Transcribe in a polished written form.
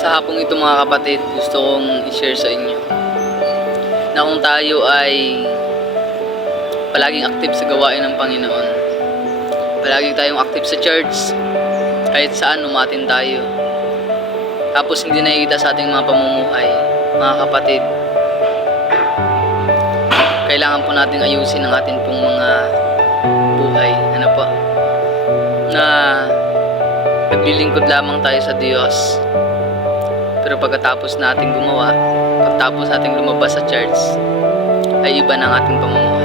Sa hapong ito mga kapatid, gusto kong i-share sa inyo na kung tayo ay palaging active sa gawain ng Panginoon, palagi tayong active sa church, kahit saan umatin tayo, tapos hindi nakikita sa ating mga pamumuhay, mga kapatid, kailangan po nating ayusin ang ating pong mga buhay, na naglilingkod lamang tayo sa Diyos. Pero pagkatapos nating gumawa, pagkatapos nating lumabas sa church, ay iba na ang ating pamumuhay.